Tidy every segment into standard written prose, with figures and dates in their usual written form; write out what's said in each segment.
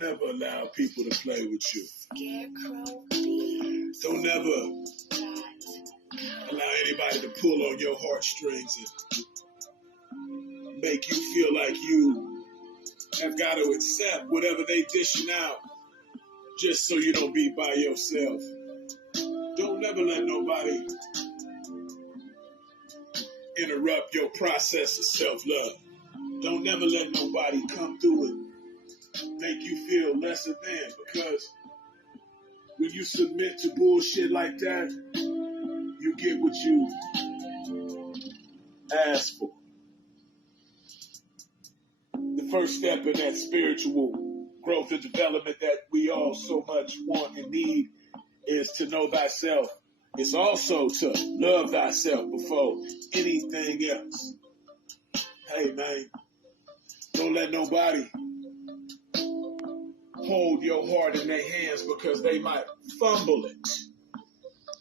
Don't ever allow people to play with you. Scarecrow. Don't ever allow anybody to pull on your heartstrings and make you feel like you have got to accept whatever they dishing out just so you don't be by yourself. Don't ever let nobody interrupt your process of self-love. Don't never let nobody come through and make you feel lesser than, because when you submit to bullshit like that, you get what you ask for. The first step in that spiritual growth and development that we all so much want and need is to know thyself. It's also to love thyself before anything else. Hey, man, don't let nobody hold your heart in their hands because they might fumble it,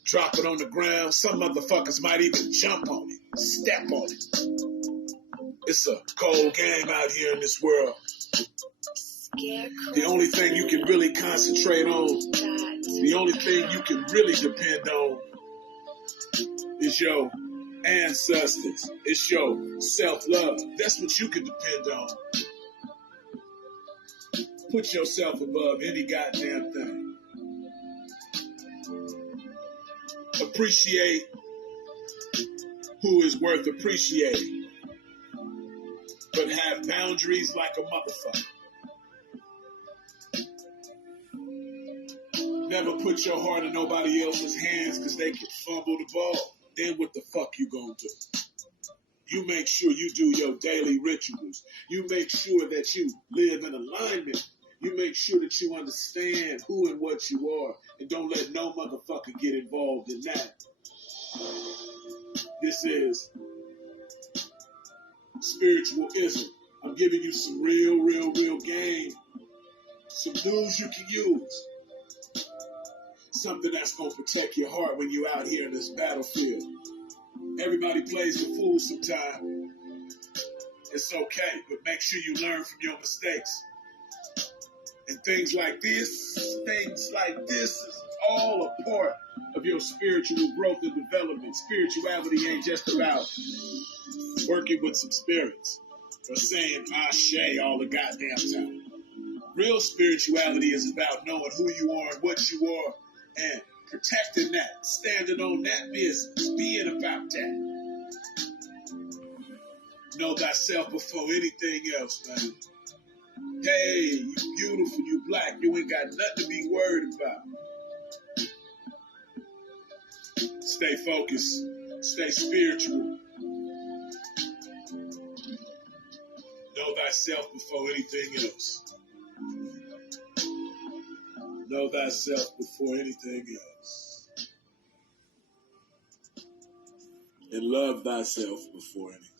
drop it on the ground. Some motherfuckers might even jump on it, step on it. It's a cold game out here in this world. Scarecrow. The only thing you can really concentrate on, the only thing you can really depend on is your ancestors. It's your self-love. That's what you can depend on. Put yourself above any goddamn thing. Appreciate who is worth appreciating, but have boundaries like a motherfucker. Never put your heart in nobody else's hands because they can fumble the ball. Then what the fuck you gonna do? You make sure you do your daily rituals. You make sure that you live in alignment. You make sure that you understand who and what you are. And don't let no motherfucker get involved in that. This is spiritualism. I'm giving you some real game. Some news you can use. Something that's going to protect your heart when you're out here in this battlefield. Everybody plays the fool sometime. It's okay, but make sure you learn from your mistakes. And things like this is all a part of your spiritual growth and development. Spirituality ain't just about working with some spirits or saying ashe all the goddamn time. Real spirituality is about knowing who you are and what you are and protecting that, standing on that business, being about that. Know thyself before anything else, man. Hey, you beautiful, you black, you ain't got nothing to be worried about. Stay focused, stay spiritual. Know thyself before anything else. Know thyself before anything else. And love thyself before anything.